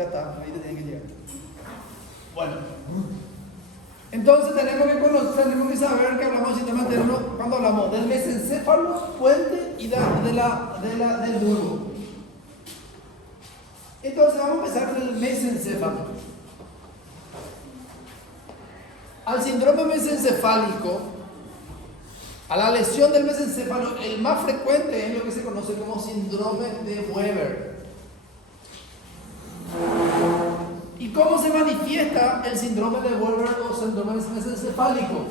Ya está, ahí te tiene que llegar. Bueno. Entonces tenemos que saber que hablamos del sistema interno cuando hablamos del mesencéfalo, puente y del bulbo. Entonces vamos a empezar con el mesencéfalo. Al síndrome mesencefálico, a la lesión del mesencéfalo, el más frecuente es lo que se conoce como síndrome de Weber. ¿Y cómo se manifiesta el síndrome de Weber o síndrome mesencefálico?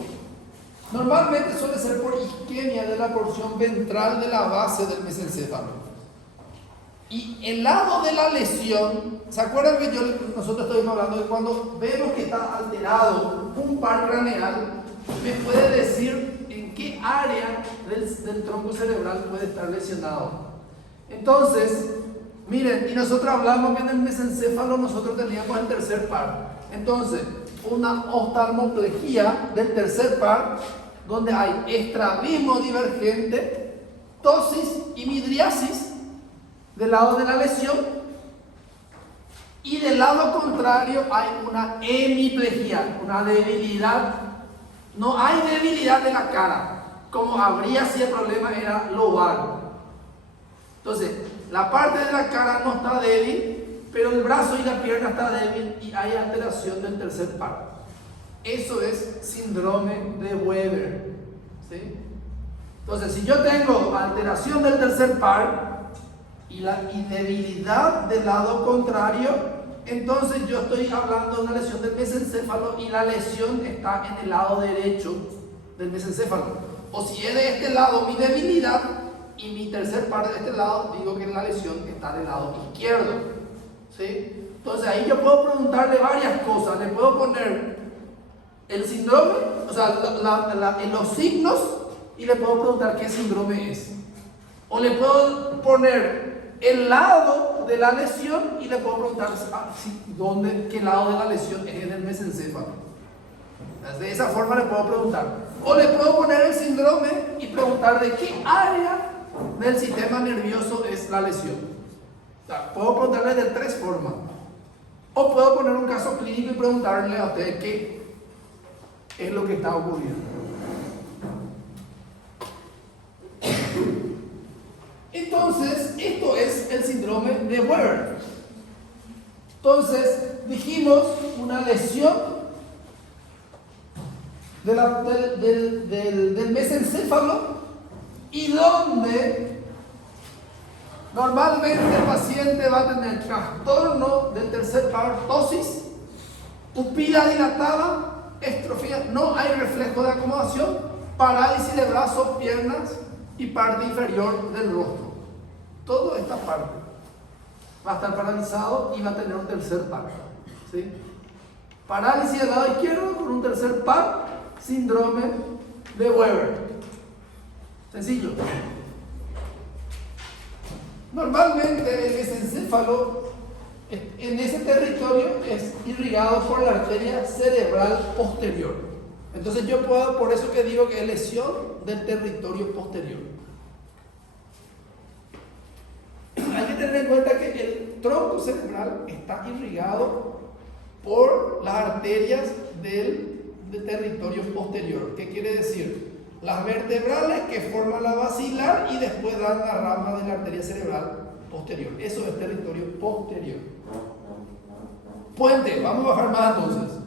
Normalmente suele ser por isquemia de la porción ventral de la base del mesencéfalo. Y el lado de la lesión, ¿se acuerdan que nosotros estuvimos hablando de cuando vemos que está alterado un par craneal, me puede decir en qué área del tronco cerebral puede estar lesionado? Entonces, miren, y nosotros hablamos que en el mesencéfalo nosotros teníamos el tercer par. Entonces, una oftalmoplejía del tercer par, donde hay estrabismo divergente, ptosis y midriasis del lado de la lesión, y del lado contrario hay una hemiplejía, una debilidad. No hay debilidad de la cara, como habría si el problema era lobar. Entonces, la parte de la cara no está débil, pero el brazo y la pierna está débil y hay alteración del tercer par. Eso es síndrome de Weber, ¿sí? Entonces, si yo tengo alteración del tercer par y debilidad del lado contrario, entonces yo estoy hablando de una lesión del mesencéfalo y la lesión está en el lado derecho del mesencéfalo. O si es de este lado mi debilidad y mi tercer par de este lado, digo que la lesión está del lado izquierdo, ¿sí? Entonces ahí yo puedo preguntarle varias cosas. Le puedo poner el síndrome, o sea, los signos, y le puedo preguntar qué síndrome es. O le puedo poner el lado de la lesión y le puedo preguntar qué lado de la lesión es en el mesencéfalo. De esa forma le puedo preguntar. O le puedo poner el síndrome y preguntar de qué área del sistema nervioso es la lesión. O sea, puedo preguntarle de tres formas. O puedo poner un caso clínico y preguntarle a ustedes qué es lo que está ocurriendo. Entonces, esto es el síndrome de Weber. Entonces, dijimos una lesión del mesencéfalo, y donde normalmente el paciente va a tener trastorno del tercer par, ptosis, pupila dilatada, estrofia, no hay reflejo de acomodación, parálisis de brazos, piernas y parte inferior del rostro. Toda esta parte va a estar paralizado y va a tener un tercer par, ¿sí? Parálisis del lado izquierdo con un tercer par, síndrome de Weber. Sencillo. Normalmente el mesencéfalo en ese territorio es irrigado por la arteria cerebral posterior. Entonces yo puedo, por eso que digo que es lesión del territorio posterior. Hay que tener en cuenta que el tronco cerebral está irrigado por las arterias del territorio posterior. ¿Qué quiere decir? Las vertebrales que forman la basilar y después dan la rama de la arteria cerebral posterior. Eso es territorio posterior. Puente, vamos a bajar más entonces.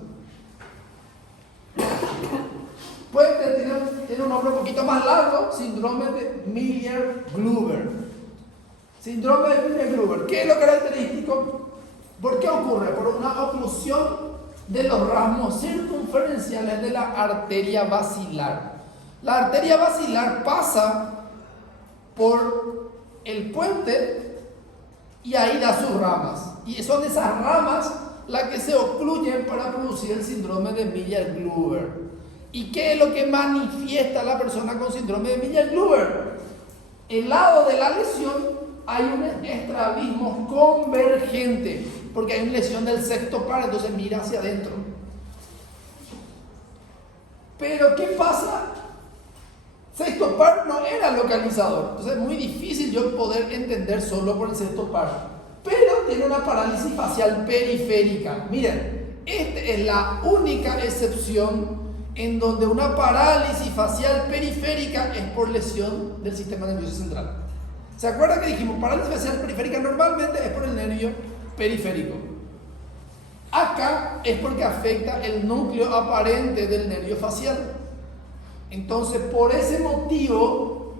Puente tiene un nombre un poquito más largo, síndrome de Miller-Gruber. Síndrome de Miller-Gruber. ¿Qué es lo característico? ¿Por qué ocurre? Por una oclusión de los rasgos circunferenciales de la arteria basilar. La arteria basilar pasa por el puente y ahí da sus ramas. Y son esas ramas las que se ocluyen para producir el síndrome de Miller-Gruber. ¿Y qué es lo que manifiesta a la persona con síndrome de Miller-Gruber? El lado de la lesión hay un estrabismo convergente, porque hay una lesión del sexto par, entonces mira hacia adentro. Pero ¿qué pasa? Sexto par no era localizador, entonces es muy difícil yo poder entender solo por el sexto par. Pero tiene una parálisis facial periférica. Miren, esta es la única excepción en donde una parálisis facial periférica es por lesión del sistema nervioso central. ¿Se acuerdan que dijimos parálisis facial periférica normalmente es por el nervio periférico? Acá es porque afecta el núcleo aparente del nervio facial. Entonces, por ese motivo,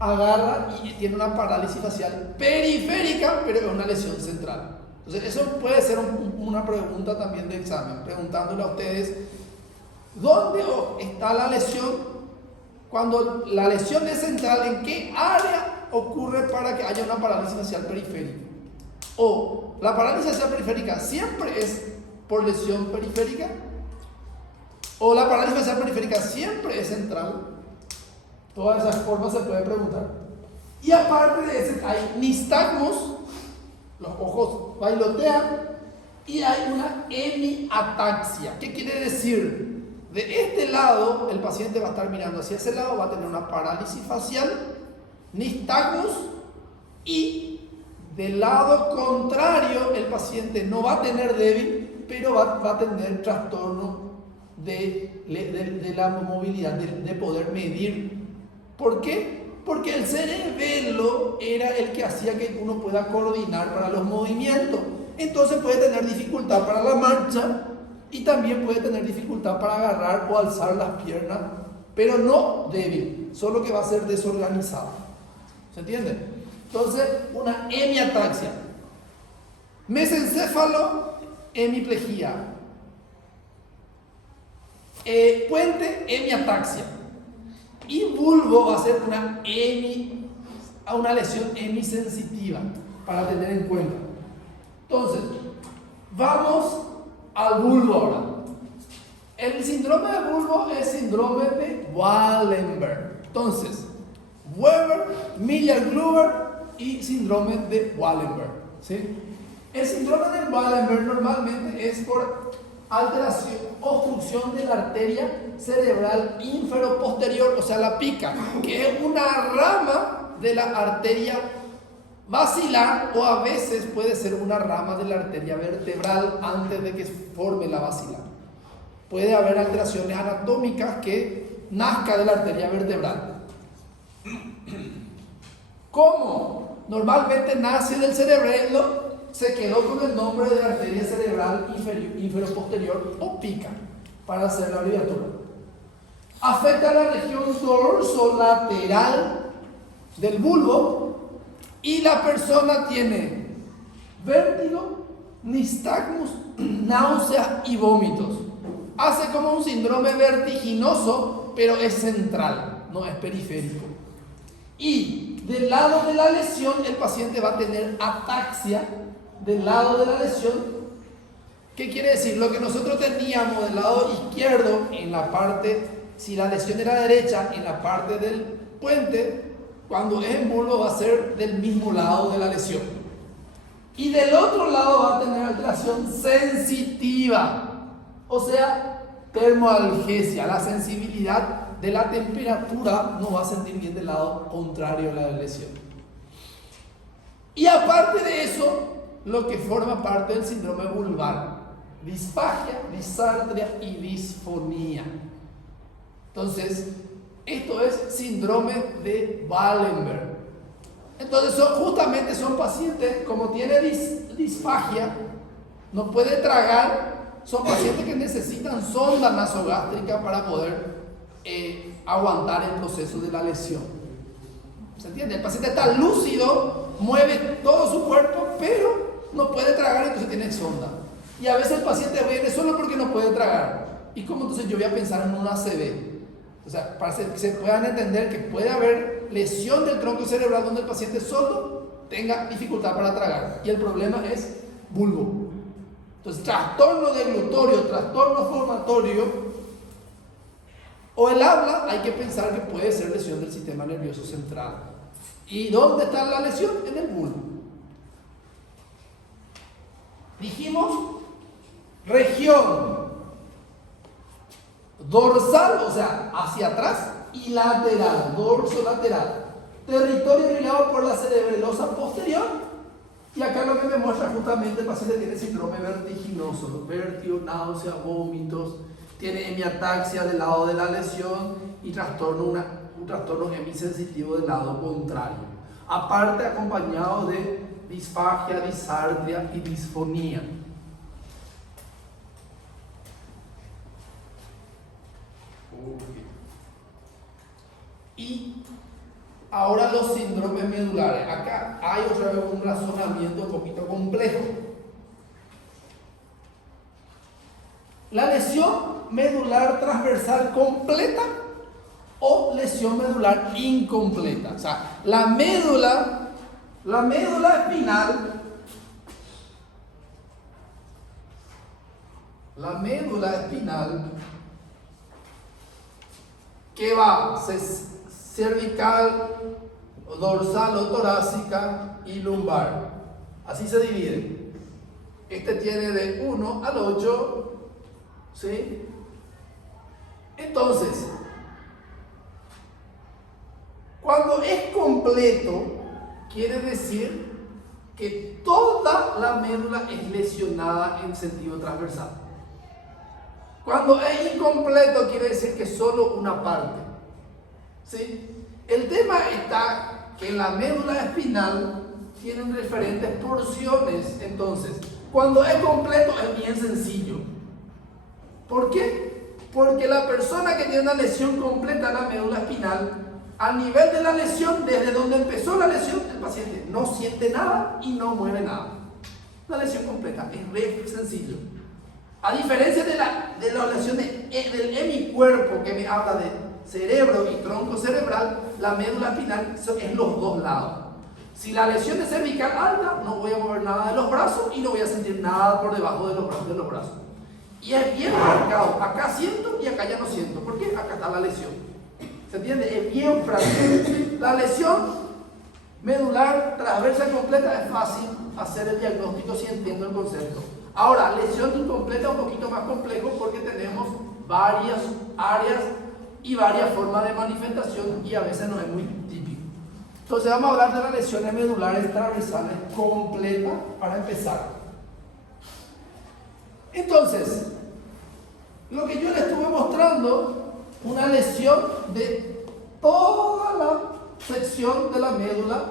agarra y tiene una parálisis facial periférica, pero es una lesión central. Entonces, eso puede ser una pregunta también de examen, preguntándole a ustedes, ¿dónde está la lesión? Cuando la lesión es central, ¿en qué área ocurre para que haya una parálisis facial periférica? O la parálisis facial periférica siempre es por lesión periférica, o la parálisis facial periférica siempre es central. Todas esas formas se puede preguntar. Y aparte de eso, hay nistagmos, los ojos bailotean, y hay una hemiataxia. ¿Qué quiere decir? De este lado, el paciente va a estar mirando hacia ese lado, va a tener una parálisis facial, nistagmus, y del lado contrario, el paciente no va a tener débil, pero va a tener trastorno de la movilidad, de poder medir. ¿Por qué? Porque el cerebelo era el que hacía que uno pueda coordinar para los movimientos. Entonces puede tener dificultad para la marcha y también puede tener dificultad para agarrar o alzar las piernas, pero no débil, solo que va a ser desorganizado. ¿Se entiende? Entonces, una hemiataxia. Mesencéfalo, hemiplegia. Puente, hemiataxia. Y bulbo va a ser una lesión hemisensitiva, para tener en cuenta. Entonces, vamos al bulbo ahora. El síndrome de bulbo es síndrome de Wallenberg. Entonces, Weber, Miller-Gruber y síndrome de Wallenberg, ¿sí? El síndrome de Wallenberg normalmente es por alteración, obstrucción de la arteria cerebral inferoposterior, o sea, la pica, que es una rama de la arteria basilar, o a veces puede ser una rama de la arteria vertebral antes de que forme la basilar. Puede haber alteraciones anatómicas que nazca de la arteria vertebral. ¿Cómo? Normalmente nace del cerebelo, se quedó con el nombre de arteria cerebral inferoposterior o pica, para hacer la abreviatura. Afecta la región dorsolateral del bulbo y la persona tiene vértigo, nistagmus, náuseas y vómitos. Hace como un síndrome vertiginoso, pero es central, no es periférico. Y del lado de la lesión, el paciente va a tener ataxia del lado de la lesión. ¿Qué quiere decir? Lo que nosotros teníamos del lado izquierdo, en la parte, si la lesión era derecha, en la parte del puente, cuando es en bulbo va a ser del mismo lado de la lesión. Y del otro lado va a tener alteración sensitiva, o sea, termoalgesia, la sensibilidad de la temperatura no va a sentir bien del lado contrario a la lesión. Y aparte de eso, lo que forma parte del síndrome vulvar: disfagia, disartria y disfonía. Entonces, esto es síndrome de Wallenberg. Entonces, justamente son pacientes, como tiene disfagia, no puede tragar, son pacientes que necesitan sonda nasogástrica para poder aguantar el proceso de la lesión. ¿Se entiende? El paciente está lúcido, mueve todo su cuerpo, pero no puede tragar, entonces tiene sonda. Y a veces el paciente viene solo porque no puede tragar. ¿Y cómo entonces yo voy a pensar en una ACV? O sea, para que se puedan entender que puede haber lesión del tronco cerebral donde el paciente solo tenga dificultad para tragar. Y el problema es bulbo. Entonces, trastorno deglutorio, trastorno formatorio, o el habla, hay que pensar que puede ser lesión del sistema nervioso central. ¿Y dónde está la lesión? En el bulbo. Dijimos región dorsal, o sea, hacia atrás, y lateral, dorso lateral. Territorio irrigado por la cerebelosa posterior Y acá lo que me muestra justamente el paciente tiene síndrome vertiginoso, vértigo, náusea, vómitos, tiene hemiataxia del lado de la lesión y un trastorno hemisensitivo del lado contrario. Aparte acompañado de disfagia, disartria y disfonía. Y ahora los síndromes medulares. Acá hay otra vez un razonamiento un poquito complejo. La lesión medular transversal completa o lesión medular incompleta. O sea, la médula espinal que va cervical, dorsal o torácica y lumbar. Así se divide. Este tiene de 1 al 8, ¿sí? Entonces, cuando es completo, quiere decir que toda la médula es lesionada en sentido transversal. Cuando es incompleto, quiere decir que solo una parte. ¿Sí? El tema está que la médula espinal tiene diferentes porciones. Entonces, cuando es completo es bien sencillo. ¿Por qué? Porque la persona que tiene una lesión completa en la médula espinal, a nivel de la lesión, desde donde empezó la lesión, el paciente no siente nada y no mueve nada. La lesión completa es re sencillo. A diferencia de la lesión del hemicuerpo que me habla de cerebro y tronco cerebral, la médula espinal es los dos lados. Si la lesión es cervical alta, no voy a mover nada de los brazos y no voy a sentir nada por debajo de los brazos. Y es bien marcado. Acá siento y acá ya no siento. ¿Por qué? Acá está la lesión. ¿Se entiende? Es bien frágil. La lesión medular transversal completa es fácil hacer el diagnóstico si entiendo el concepto. Ahora, lesión incompleta es un poquito más complejo porque tenemos varias áreas y varias formas de manifestación y a veces no es muy típico. Entonces vamos a hablar de las lesiones medulares transversales completas para empezar. Entonces, lo que yo les estuve mostrando, una lesión de toda la sección de la médula,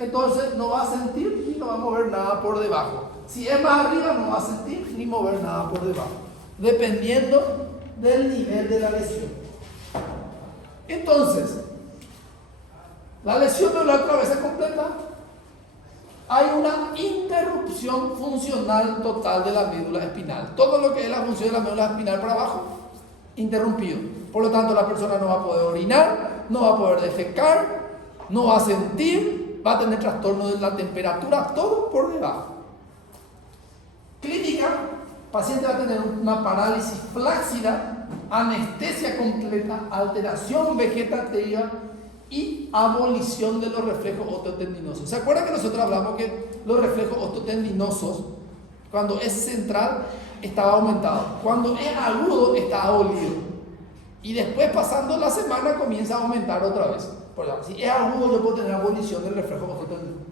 entonces no va a sentir ni no va a mover nada por debajo. Si es más arriba, no va a sentir ni mover nada por debajo, dependiendo del nivel de la lesión. Entonces, la lesión medular transversal completa, hay una interrupción funcional total de la médula espinal. Todo lo que es la función de la médula espinal para abajo, interrumpido. Por lo tanto, la persona no va a poder orinar, no va a poder defecar, no va a sentir, va a tener trastorno de la temperatura, todo por debajo. Clínica, paciente va a tener una parálisis flácida, anestesia completa, alteración vegetativa y abolición de los reflejos osteotendinosos. ¿Se acuerdan que nosotros hablamos que los reflejos osteotendinosos, cuando es central, estaba aumentado? Cuando es agudo, está abolido. Y después, pasando la semana, comienza a aumentar otra vez. Por ejemplo, si es agudo, yo puedo tener abolición del reflejo osteotendinoso.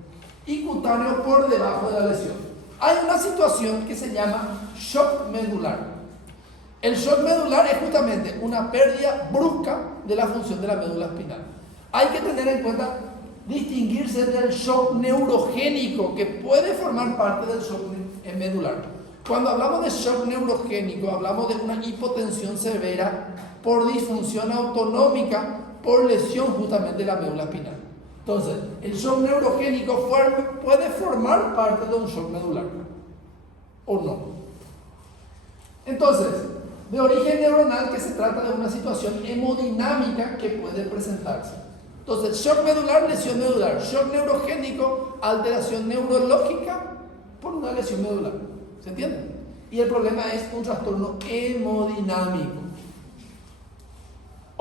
Y cutáneo por debajo de la lesión. Hay una situación que se llama shock medular. El shock medular es justamente una pérdida brusca de la función de la médula espinal. Hay que tener en cuenta distinguirse del shock neurogénico, que puede formar parte del shock medular. Cuando hablamos de shock neurogénico, hablamos de una hipotensión severa por disfunción autonómica, por lesión justamente de la médula espinal. Entonces, el shock neurogénico puede formar parte de un shock medular, o no. Entonces, de origen neuronal, que se trata de una situación hemodinámica que puede presentarse. Entonces, shock medular, lesión medular. Shock neurogénico, alteración neurológica por una lesión medular. ¿Se entiende? Y el problema es un trastorno hemodinámico.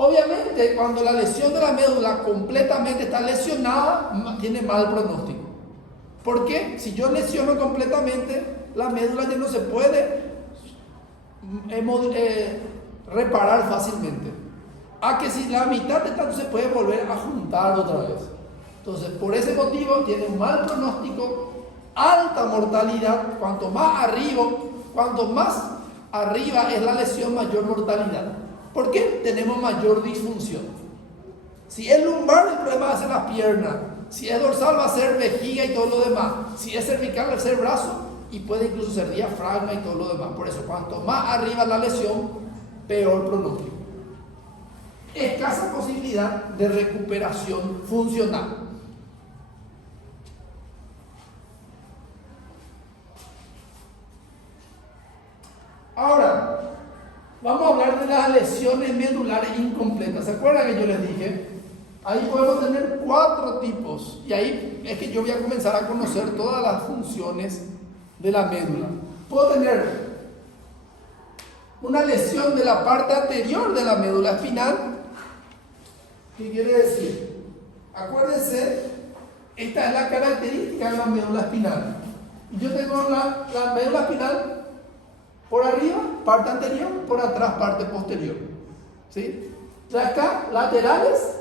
Obviamente, cuando la lesión de la médula completamente está lesionada, tiene mal pronóstico. ¿Por qué? Si yo lesiono completamente, la médula ya no se puede reparar fácilmente. A que si la mitad de tanto se puede volver a juntar otra vez. Entonces, por ese motivo, tiene un mal pronóstico, alta mortalidad. Cuanto más arriba es la lesión, mayor mortalidad. ¿Por qué? Tenemos mayor disfunción. Si es lumbar, el problema va a ser la pierna. Si es dorsal, va a ser vejiga y todo lo demás. Si es cervical, va a ser brazo y puede incluso ser diafragma y todo lo demás. Por eso, cuanto más arriba la lesión, peor pronóstico. Escasa posibilidad de recuperación funcional. Ahora, vamos a hablar de las lesiones medulares incompletas. ¿Se acuerdan que yo les dije? Ahí podemos tener 4 tipos. Y ahí es que yo voy a comenzar a conocer todas las funciones de la médula. Puedo tener una lesión de la parte anterior de la médula espinal. ¿Qué quiere decir? Acuérdense, esta es la característica de la médula espinal. Yo tengo la médula espinal por arriba, parte anterior, por atrás, parte posterior. ¿Sí? De acá, laterales,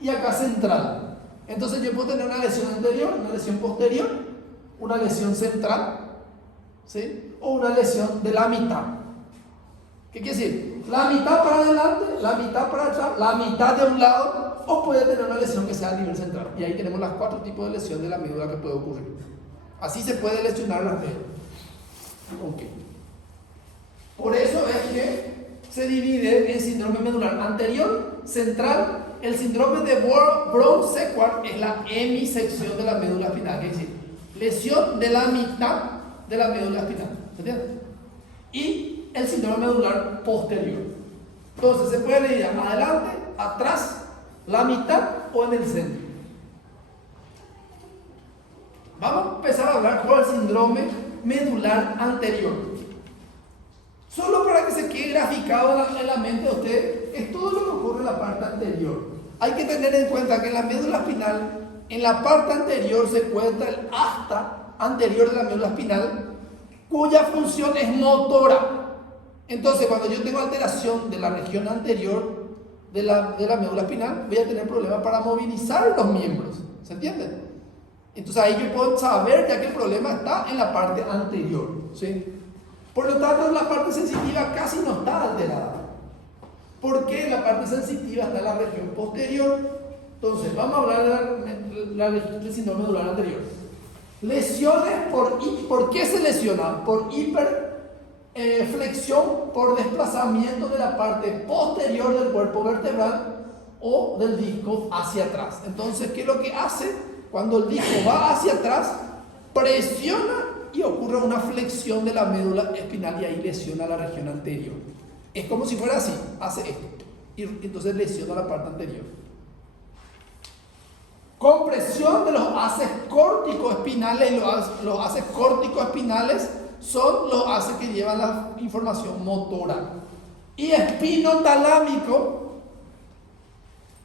y acá central. Entonces yo puedo tener una lesión anterior, una lesión posterior, una lesión central, ¿sí? O una lesión de la mitad. ¿Qué quiere decir? La mitad para adelante, la mitad para atrás, la mitad de un lado, o puede tener una lesión que sea a nivel central. Y ahí tenemos los 4 tipos de lesión de la médula que puede ocurrir. Así se puede lesionar las médulas. Okay. Por eso es que se divide en síndrome medular anterior, central. El síndrome de Brown-Séquard es la hemisección de la médula espinal, es decir, lesión de la mitad de la médula espinal. ¿Se entiende? Y el síndrome medular posterior. Entonces se puede leer adelante, atrás, la mitad o en el centro. Vamos a empezar a hablar con el síndrome medular anterior. Solo para que se quede graficado en la mente de usted, es todo lo que ocurre en la parte anterior. Hay que tener en cuenta que en la médula espinal, en la parte anterior se encuentra el asta anterior de la médula espinal, cuya función es motora. Entonces, cuando yo tengo alteración de la región anterior de la médula espinal, voy a tener problemas para movilizar los miembros. ¿Se entiende? Entonces ahí yo puedo saber ya que el problema está en la parte anterior, ¿sí? Por lo tanto, la parte sensitiva casi no está alterada. ¿Por qué la parte sensitiva está en la región posterior? Entonces, vamos a hablar del síndrome medular anterior. Lesiones ¿por qué se lesiona? Por hiperflexión, por desplazamiento de la parte posterior del cuerpo vertebral o del disco hacia atrás. Entonces, ¿qué es lo que hace? Cuando el disco va hacia atrás, presiona y ocurre una flexión de la médula espinal y ahí lesiona la región anterior. Es como si fuera así, hace esto y entonces lesiona la parte anterior. Compresión de los haces córtico-espinales. Los haces córtico-espinales son los haces que llevan la información motora. Y espinotalámico,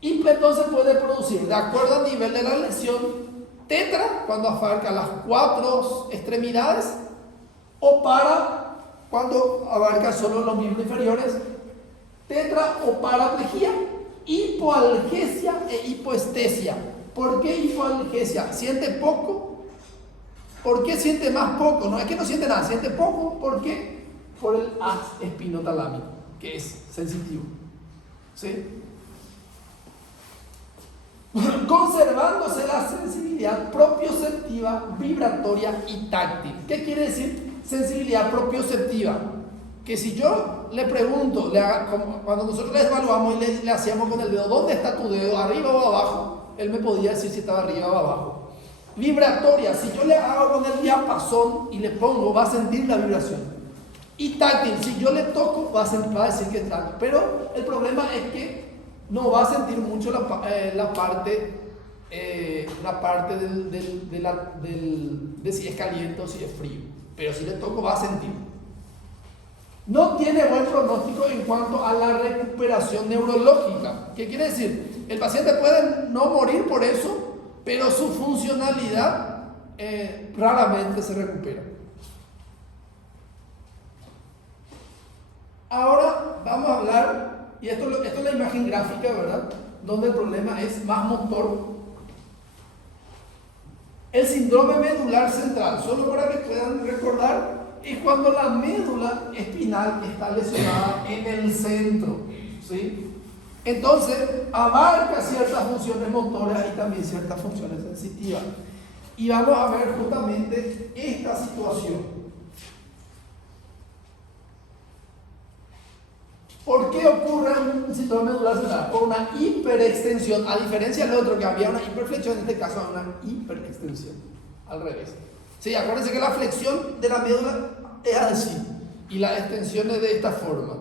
entonces puede producir, de acuerdo al nivel de la lesión, tetra, cuando abarca las 4 extremidades, o para, cuando abarca solo los miembros inferiores, tetra o paraplegia, hipoalgesia e hipoestesia. ¿Por qué hipoalgesia? ¿Siente poco? ¿Por qué siente más poco? No es que no siente nada, siente poco. ¿Por qué? Por el haz espinotalámico, que es sensitivo. ¿Sí? Conservándose la sensibilidad propioceptiva, vibratoria y táctil. ¿Qué quiere decir sensibilidad propioceptiva? Que si yo le pregunto, cuando nosotros le evaluamos y le hacíamos con el dedo, ¿dónde está tu dedo? ¿Arriba o abajo? Él me podía decir si estaba arriba o abajo. Vibratoria, si yo le hago con el diapasón y le pongo, va a sentir la vibración. Y táctil, si yo le toco, va a decir que es táctil. Pero el problema es que no va a sentir mucho la parte de si es caliente o si es frío, pero si le toco va a sentir. No tiene buen pronóstico en cuanto a la recuperación neurológica. ¿Qué quiere decir? El paciente puede no morir por eso, pero su funcionalidad raramente se recupera. Ahora vamos a hablar. Y esto es la imagen gráfica, ¿verdad? Donde el problema es más motor. El síndrome medular central, solo para que puedan recordar, es cuando la médula espinal está lesionada en el centro, ¿sí? Entonces, abarca ciertas funciones motoras y también ciertas funciones sensitivas. Y vamos a ver justamente esta situación. ¿Por qué ocurre un síndrome medular central? Por una hiperextensión, a diferencia del otro que había una hiperflexión, en este caso hay una hiperextensión, al revés. Sí, acuérdense que la flexión de la médula es así y la extensión es de esta forma.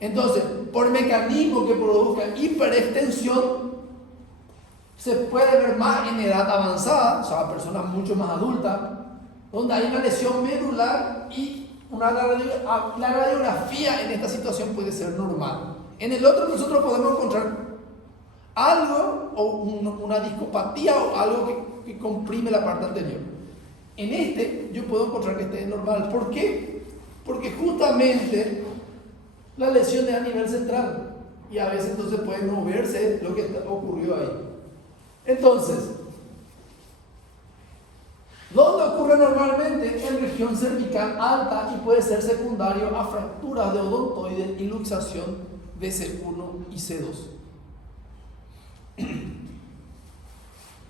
Entonces, por mecanismo que produzca hiperextensión, se puede ver más en edad avanzada, o sea, personas mucho más adultas, donde hay una lesión medular y la radiografía en esta situación puede ser normal. En el otro nosotros podemos encontrar algo o una discopatía o algo que comprime la parte anterior. En este yo puedo encontrar que esté normal. ¿Por qué? Porque justamente la lesión es a nivel central y a veces entonces puede moverse lo que ocurrió ahí. Entonces, ¿dónde ocurre normalmente? En región cervical alta y puede ser secundario a fracturas de odontoide y luxación de C1 y C2.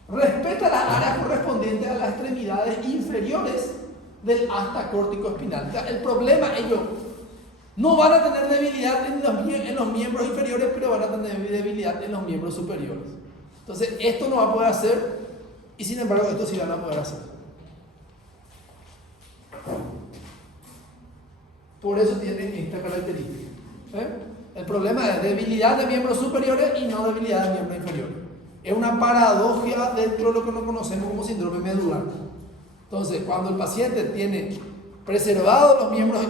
Respeta las áreas correspondientes a las extremidades inferiores del asta córtico espinal. El problema, ellos no van a tener debilidad en los miembros inferiores, pero van a tener debilidad en los miembros superiores. Entonces, esto no va a poder hacer y sin embargo, esto sí van a poder hacer. Por eso tiene esta característica. El problema es debilidad de miembros superiores y no debilidad de miembros inferiores. Es una paradoja dentro de lo que nos conocemos como síndrome medular. Entonces, cuando el paciente tiene preservados los miembros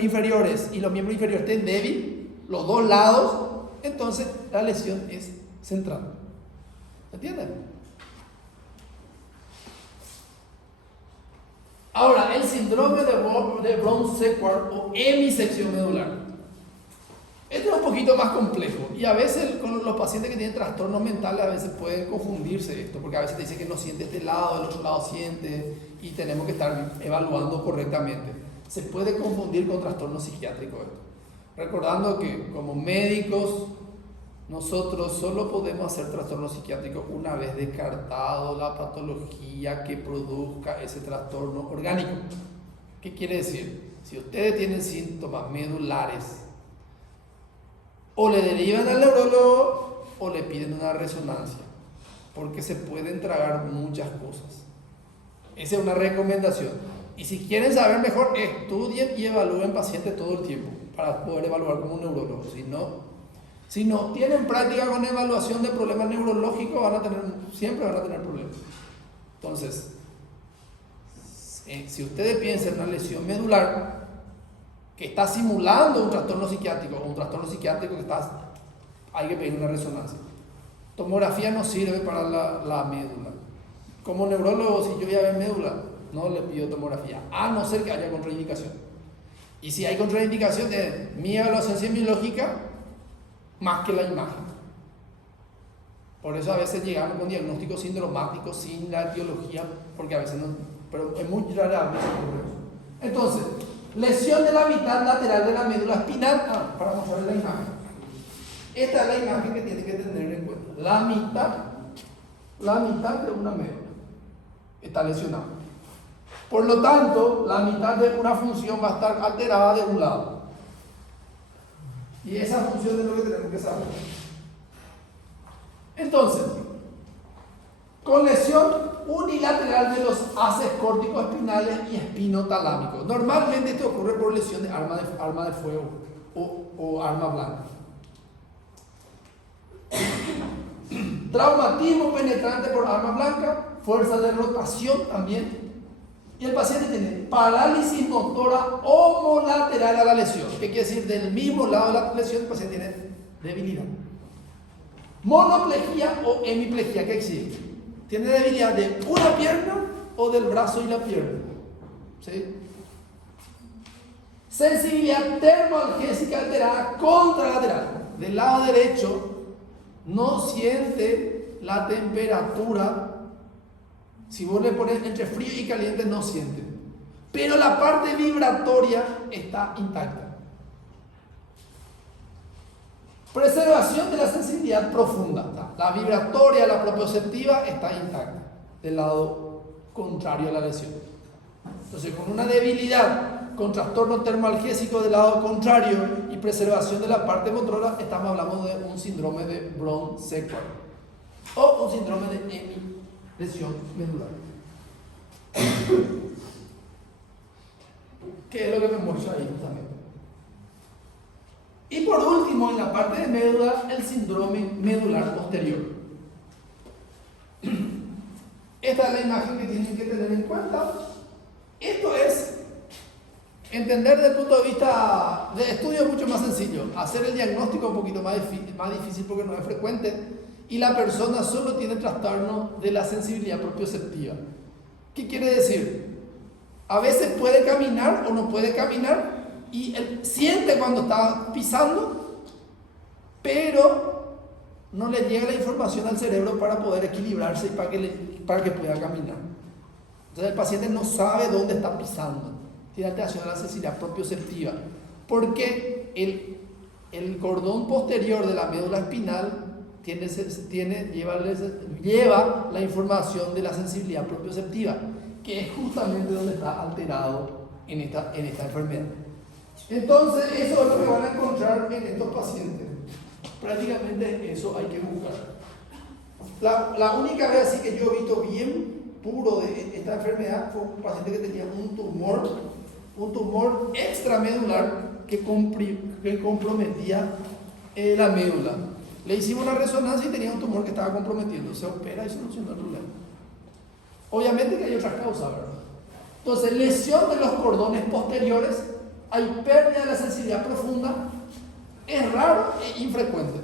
inferiores y los miembros inferiores estén débiles, los dos lados, entonces la lesión es central. ¿Entienden? Ahora, el síndrome de Brown-Séquard o hemisección medular. Este es un poquito más complejo y a veces con los pacientes que tienen trastornos mentales a veces pueden confundirse esto, porque a veces te dicen que no siente este lado, el otro lado siente y tenemos que estar evaluando correctamente. Se puede confundir con trastorno psiquiátrico esto. Recordando que como médicos nosotros solo podemos hacer trastorno psiquiátrico una vez descartado la patología que produzca ese trastorno orgánico. ¿Qué quiere decir? Si ustedes tienen síntomas medulares, o le derivan al neurólogo o le piden una resonancia, porque se pueden tragar muchas cosas. Esa es una recomendación. Y si quieren saber mejor, estudien y evalúen pacientes todo el tiempo para poder evaluar como un neurólogo. Si no tienen práctica con evaluación de problemas neurológicos, siempre van a tener problemas. Entonces, si ustedes piensan en una lesión medular que está simulando un trastorno psiquiátrico o un trastorno psiquiátrico hay que pedir una resonancia. Tomografía no sirve para la médula. Como neurólogo, si yo voy a ver médula, no le pido tomografía, a no ser que haya contraindicación. Y si hay contraindicación, mi evaluación semiológica más que la imagen. Por eso a veces llegamos con diagnósticos sindromáticos sin la etiología, porque a veces no, pero es muy rara vez ocurre eso. Entonces, lesión de la mitad lateral de la médula espinal. Para mostrarles la imagen. Esta es la imagen que tienen que tener en cuenta. La mitad de una médula está lesionada. Por lo tanto, la mitad de una función va a estar alterada de un lado. Y esa función es lo que tenemos que saber. Entonces, con lesión unilateral de los haces córticos espinales y espinotalámicos. Normalmente esto ocurre por lesión de arma de fuego o arma blanca. Traumatismo penetrante por arma blanca, fuerza de rotación también. Y el paciente tiene parálisis motora homolateral a la lesión. ¿Qué quiere decir? Del mismo lado de la lesión el paciente tiene debilidad. Monoplejía o hemiplegia, ¿qué existe? Tiene debilidad de una pierna o del brazo y la pierna. ¿Sí? Sensibilidad termoalgésica alterada contralateral. Del lado derecho no siente la temperatura Si vos le pones entre frío y caliente no siente. Pero la parte vibratoria está intacta. Preservación de la sensibilidad profunda. La vibratoria, la propioceptiva está intacta del lado contrario a la lesión. Entonces, con una debilidad, con trastorno termoalgésico del lado contrario y preservación de la parte motora, estamos hablando de un síndrome de Brown-Séquard o un síndrome de hemilesión medular. ¿Qué es lo que me muestra ahí justamente? Y por último, en la parte de médula, el síndrome medular posterior. Esta es la imagen que tienen que tener en cuenta. Esto es entender desde el punto de vista de estudio mucho más sencillo. Hacer el diagnóstico un poquito más difícil porque no es frecuente y la persona solo tiene trastorno de la sensibilidad propioceptiva. ¿Qué quiere decir? A veces puede caminar o no puede caminar y él siente cuando está pisando, pero no le llega la información al cerebro para poder equilibrarse y para que pueda caminar. Entonces el paciente no sabe dónde está pisando, tiene alteración de la sensibilidad propioceptiva, porque el cordón posterior de la médula espinal lleva la información de la sensibilidad propioceptiva, que es justamente donde está alterado en esta enfermedad. Entonces, eso es lo que van a encontrar en estos pacientes. Prácticamente eso hay que buscar. La única vez así que yo he visto bien puro de esta enfermedad fue un paciente que tenía un tumor extramedular que comprometía la médula. Le hicimos una resonancia y tenía un tumor que estaba comprometiendo. Se opera y soluciona el problema. Obviamente que hay otras causas, ¿verdad? Entonces, lesión de los cordones posteriores, hay pérdida de la sensibilidad profunda, es raro e infrecuente.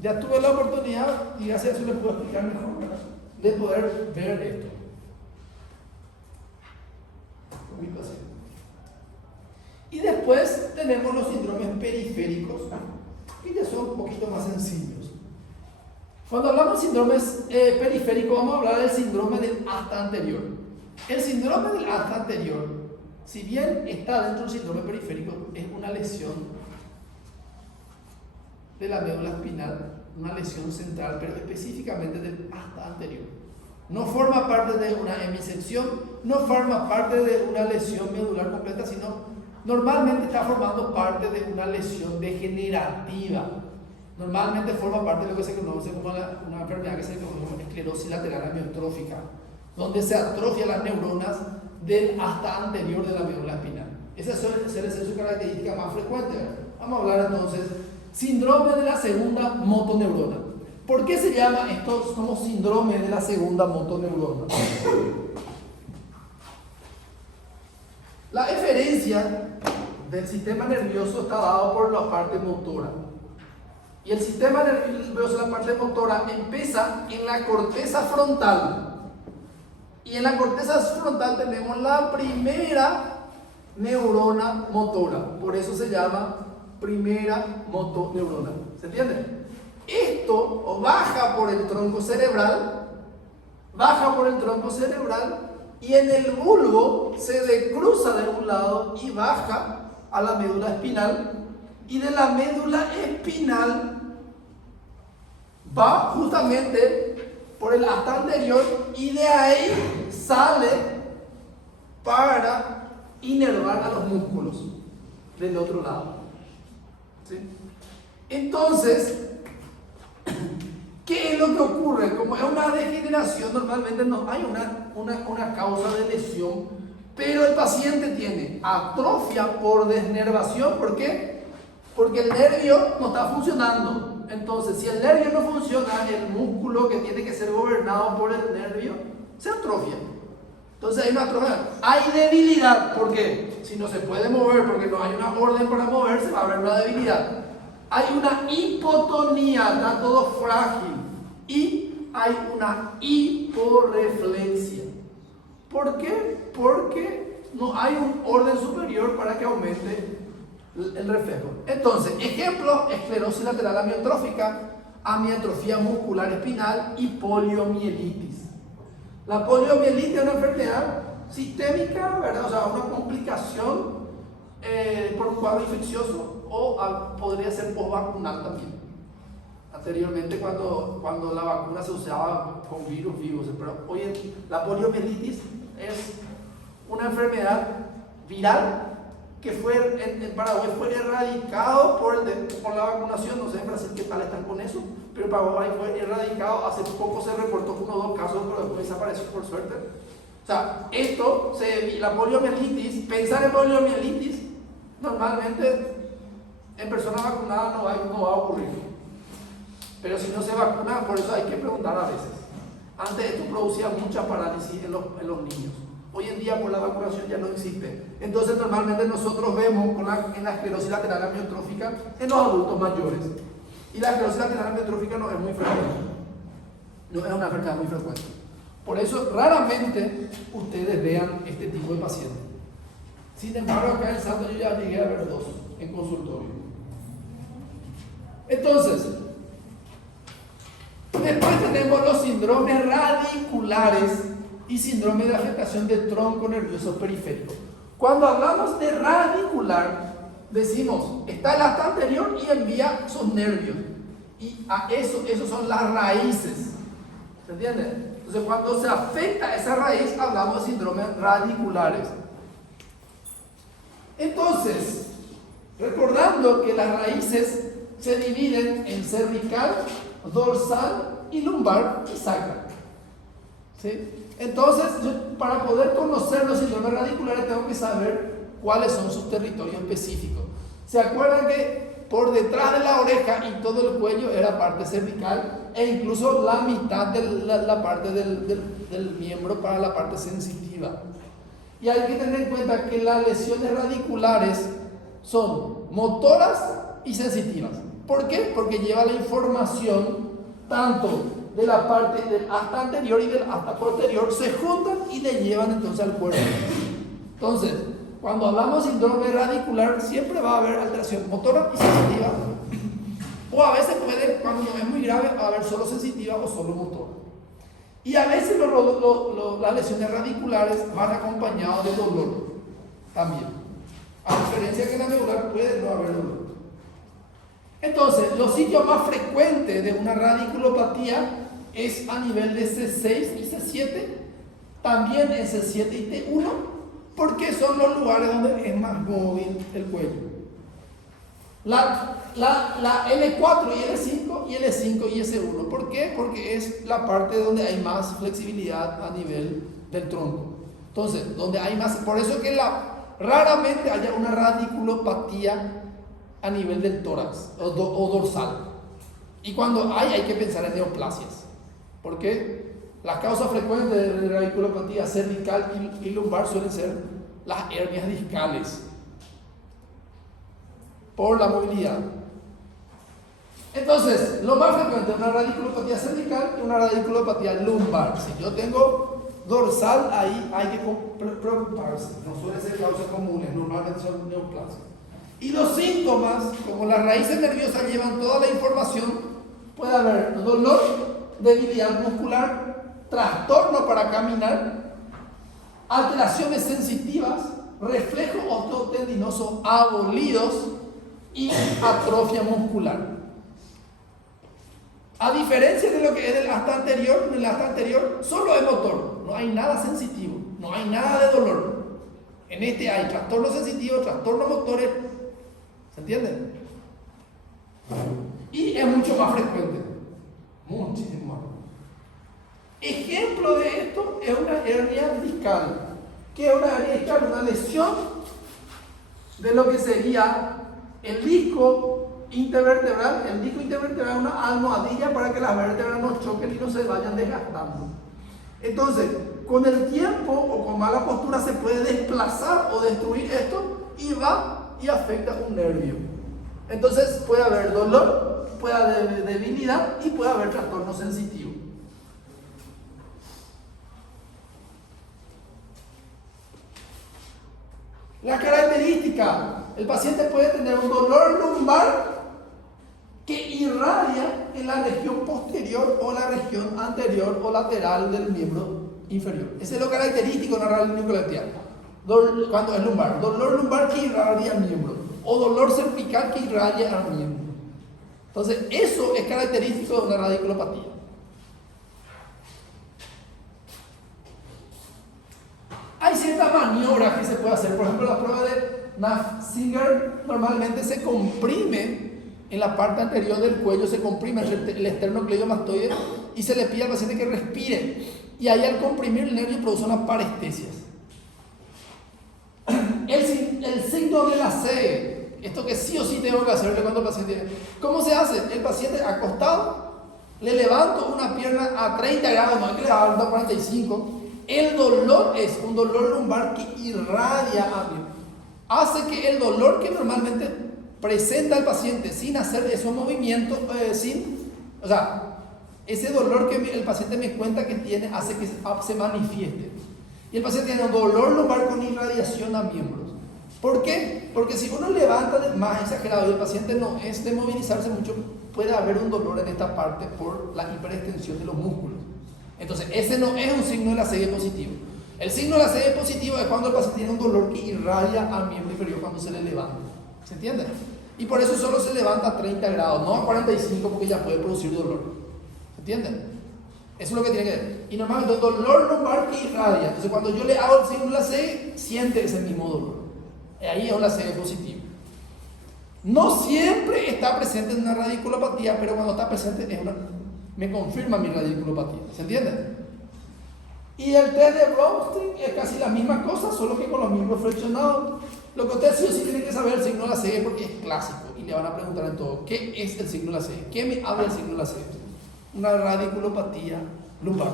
Ya tuve la oportunidad, y gracias a eso les puedo explicar mejor, ¿verdad?, de poder ver esto. Y después tenemos los síndromes periféricos, que ya son un poquito más sencillos. Cuando hablamos de síndromes periféricos, vamos a hablar del síndrome del asta anterior. El síndrome del asta anterior, si bien está dentro del síndrome periférico, es una lesión de la médula espinal, una lesión central, pero específicamente del asta anterior. No forma parte de una hemisección, no forma parte de una lesión medular completa, sino normalmente está formando parte de una lesión degenerativa. Normalmente forma parte de lo que se conoce como una enfermedad que se conoce como esclerosis lateral amiotrófica, donde se atrofian las neuronas del asta anterior de la médula espinal. Esa suele ser su característica más frecuente. Vamos a hablar entonces síndrome de la segunda motoneurona. ¿Por qué se llama esto como síndrome de la segunda motoneurona? La eferencia del sistema nervioso está dado por la parte motora. Y el sistema nervioso, la parte motora, empieza en la corteza frontal. Y en la corteza frontal tenemos la primera neurona motora. Por eso se llama primera motoneurona. ¿Se entiende? Esto baja por el tronco cerebral, y en el bulbo se decruza de un lado y baja a la médula espinal, y de la médula espinal va justamente por el asta anterior y de ahí sale para inervar a los músculos del otro lado. ¿Sí? Entonces, ¿qué es lo que ocurre? Como es una degeneración, normalmente no hay una causa de lesión, pero el paciente tiene atrofia por desnervación. ¿Por qué? Porque el nervio no está funcionando. Entonces, si el nervio no funciona, el músculo que tiene que ser gobernado por el nervio se atrofia. Entonces hay una atrofia. Hay debilidad. ¿Por qué? Si no se puede mover porque no hay una orden para moverse, va a haber una debilidad. Hay una hipotonía, está todo frágil. Y hay una hiporreflexia. ¿Por qué? Porque no hay un orden superior para que aumente el reflejo. Entonces, ejemplo: esclerosis lateral amiotrófica, amiotropía muscular espinal y poliomielitis. La poliomielitis es una enfermedad sistémica, ¿verdad? O sea, una complicación por un cuadro infeccioso o podría ser postvacunal también. Anteriormente cuando la vacuna se usaba con virus vivos, pero hoy la poliomielitis es una enfermedad viral que en Paraguay fue erradicado por la vacunación. No sé en Brasil qué tal están con eso, pero en Paraguay fue erradicado. Hace poco se reportó 1 o 2 casos, pero después desapareció por suerte. O sea, la poliomielitis, pensar en poliomielitis, normalmente en personas vacunadas no va a ocurrir. Pero si no se vacuna, por eso hay que preguntar a veces. Antes esto producía mucha parálisis en los niños. Hoy en día por la vacunación ya no existe. Entonces normalmente nosotros vemos en la esclerosis lateral amiotrófica en los adultos mayores. Y la esclerosis lateral amiotrófica no es muy frecuente. No es una enfermedad muy frecuente. Por eso raramente ustedes vean este tipo de pacientes. Sin embargo, acá en Santo yo ya llegué a ver 2 en consultorio. Entonces, después tenemos los síndromes radiculares y síndrome de afectación del tronco nervioso periférico. Cuando hablamos de radicular, decimos, está el asta anterior y envía sus nervios. Y a esos son las raíces. ¿Se entiende? Entonces, cuando se afecta esa raíz, hablamos de síndromes radiculares. Entonces, recordando que las raíces se dividen en cervical, dorsal y lumbar y sacral. ¿Sí? Entonces, para poder conocer los síndromes radiculares tengo que saber cuáles son sus territorios específicos. ¿Se acuerdan que por detrás de la oreja y todo el cuello era parte cervical e incluso la mitad de la parte del miembro para la parte sensitiva? Y hay que tener en cuenta que las lesiones radiculares son motoras y sensitivas. ¿Por qué? Porque lleva la información tanto de la parte del asta anterior y del asta posterior, se juntan y le llevan entonces al cuerpo. Entonces, cuando hablamos de síndrome radicular, siempre va a haber alteración motora y sensitiva. O a veces puede, cuando es muy grave, haber solo sensitiva o solo motora. Y a veces las lesiones radiculares van acompañadas de dolor también. A diferencia que en la neural puede no haber dolor. Entonces, los sitios más frecuentes de una radiculopatía es a nivel de C6 y C7, también en C7 y T1, porque son los lugares donde es más móvil el cuello. La L4 y L5 y L5 y S1. ¿Por qué? Porque es la parte donde hay más flexibilidad a nivel del tronco. Entonces, donde hay más, por eso que raramente haya una radiculopatía a nivel del tórax o dorsal. Y cuando hay que pensar en neoplasias. ¿Por qué? Las causas frecuentes de radiculopatía cervical y lumbar suelen ser las hernias discales por la movilidad. Entonces, lo más frecuente es una radiculopatía cervical y una radiculopatía lumbar. Si yo tengo dorsal, ahí hay que preocuparse. No suelen ser causas comunes, normalmente son neoplasias. Y los síntomas, como las raíces nerviosas llevan toda la información, puede haber dolor, debilidad muscular, trastorno para caminar, alteraciones sensitivas, reflejos osteotendinosos abolidos y atrofia muscular. A diferencia de lo que es del asta anterior, en el asta anterior solo es motor, no hay nada sensitivo, no hay nada de dolor. En este hay trastornos sensitivos, trastornos motores, ¿se entiende? Y es mucho más frecuente, muchísimo más. Ejemplo de esto es una hernia discal. ¿Qué es una hernia discal? Una lesión de lo que sería el disco intervertebral. El disco intervertebral es una almohadilla para que las vértebras no choquen y no se vayan desgastando. Entonces, con el tiempo o con mala postura se puede desplazar o destruir esto y va y afecta un nervio. Entonces puede haber dolor, puede haber debilidad y puede haber trastorno sensitivo. La característica, el paciente puede tener un dolor lumbar que irradia en la región posterior o la región anterior o lateral del miembro inferior. Ese es lo característico de una radiculopatía. Cuando es lumbar, dolor lumbar que irradia al miembro o dolor cervical que irradia al miembro. Entonces, eso es característico de una radiculopatía. Hay ciertas maniobras que se puede hacer. Por ejemplo, la prueba de Nafziger normalmente se comprime en la parte anterior del cuello, se comprime el esternocleidomastoide y se le pide al paciente que respire. Y ahí al comprimir el nervio produce unas parestesias. El signo de la C, esto que sí o sí tengo que hacerle cuando el paciente... ¿Cómo se hace? El paciente acostado, le levanto una pierna a 30 grados, no hay que le levanto a 45. El dolor es un dolor lumbar que irradia a mí. Hace que el dolor que normalmente presenta el paciente sin hacer esos movimientos, ese dolor que el paciente me cuenta que tiene hace que se manifieste. Y el paciente tiene un dolor lumbar con irradiación a miembros. ¿Por qué? Porque si uno levanta más exagerado y el paciente no es de movilizarse mucho, puede haber un dolor en esta parte por la hiperextensión de los músculos. Entonces, ese no es un signo de la CG positivo. El signo de la CG positivo es cuando el paciente tiene un dolor que irradia al miembro inferior cuando se le levanta. ¿Se entiende? Y por eso solo se levanta a 30 grados, no a 45 porque ya puede producir dolor. ¿Se entiende? Eso es lo que tiene que ver. Y normalmente el dolor lumbar que irradia. Entonces, cuando yo le hago el signo de la CG, siente ese mismo dolor. Ahí es la CG positivo. No siempre está presente en una radiculopatía, pero cuando está presente me confirma mi radiculopatía. ¿Se entiende? Y el test de Brownsting es casi la misma cosa, solo que con los miembros flexionados. Lo que ustedes sí o sí tienen que saber el signo de la CG porque es clásico y le van a preguntar en todo, ¿qué es el signo de la CG? ¿Qué me habla el signo de la CG? Una radiculopatía lumbar.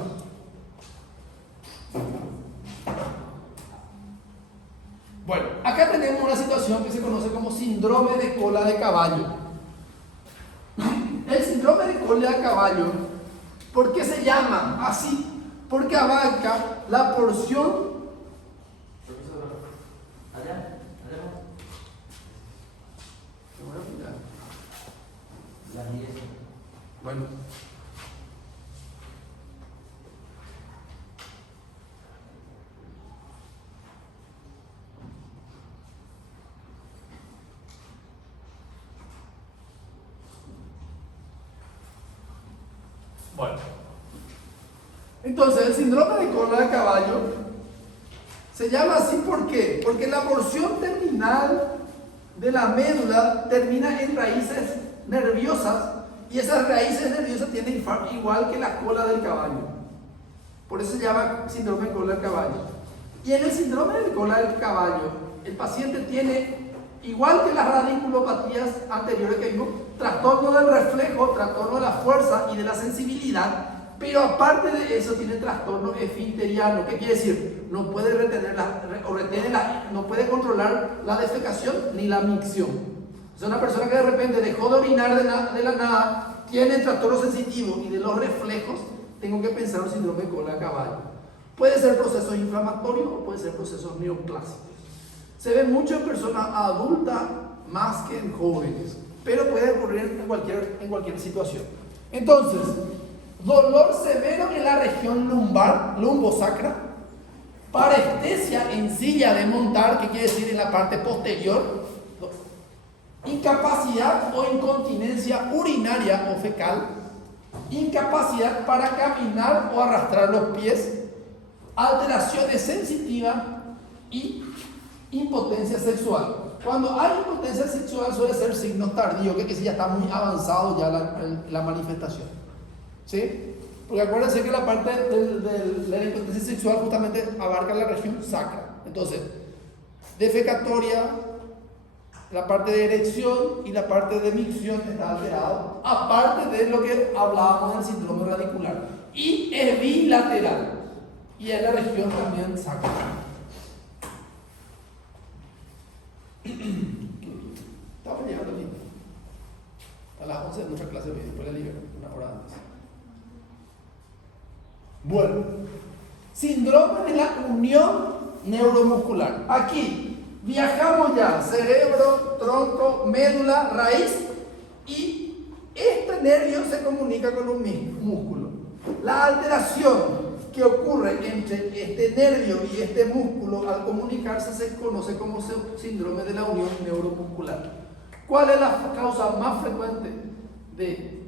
Bueno, acá tenemos una situación que se conoce como síndrome de cola de caballo. El síndrome de cola de caballo, ¿por qué se llama así? Porque abarca la porción. Bueno. Bueno. Entonces, el síndrome de cola de caballo se llama así ¿por qué? Porque la porción terminal de la médula termina en raíces nerviosas y esas raíces nerviosas tienen igual que la cola del caballo. Por eso se llama síndrome de cola del caballo. Y en el síndrome de cola del caballo, el paciente tiene, igual que las radiculopatías anteriores que vimos, trastorno del reflejo, trastorno de la fuerza y de la sensibilidad. Pero aparte de eso tiene trastorno esfinteriano. ¿Qué quiere decir? No puede retener no puede controlar la defecación ni la micción. O sea, una persona que de repente dejó de orinar de la nada, tiene trastorno sensitivo y de los reflejos, tengo que pensar en un síndrome de cola de caballo. Puede ser procesos inflamatorios o puede ser procesos neoplásicos. Se ve mucho en personas adultas más que en jóvenes, pero puede ocurrir en cualquier situación. Entonces, dolor severo en la región lumbar, lumbosacra, parestesia en silla de montar, que quiere decir en la parte posterior, incapacidad o incontinencia urinaria o fecal, incapacidad para caminar o arrastrar los pies, alteraciones sensitivas y impotencia sexual. Cuando hay impotencia sexual suele ser signo tardío, que si ya está muy avanzado ya la manifestación. ¿Sí? Porque acuérdense que la parte de la impotencia sexual justamente abarca la región sacra. Entonces, defecatoria, la parte de erección y la parte de micción está alterado, aparte de lo que hablábamos del síndrome radicular. Y es bilateral. Y es la región también sacra. Estaba llegando aquí. A las 11 de nuestra clase, después la libero, una hora antes. Bueno, síndrome de la unión neuromuscular. Aquí viajamos ya, cerebro, tronco, médula, raíz, y este nervio se comunica con un músculo. La alteración que ocurre entre este nervio y este músculo al comunicarse se conoce como síndrome de la unión neuromuscular. ¿Cuál es la causa más frecuente de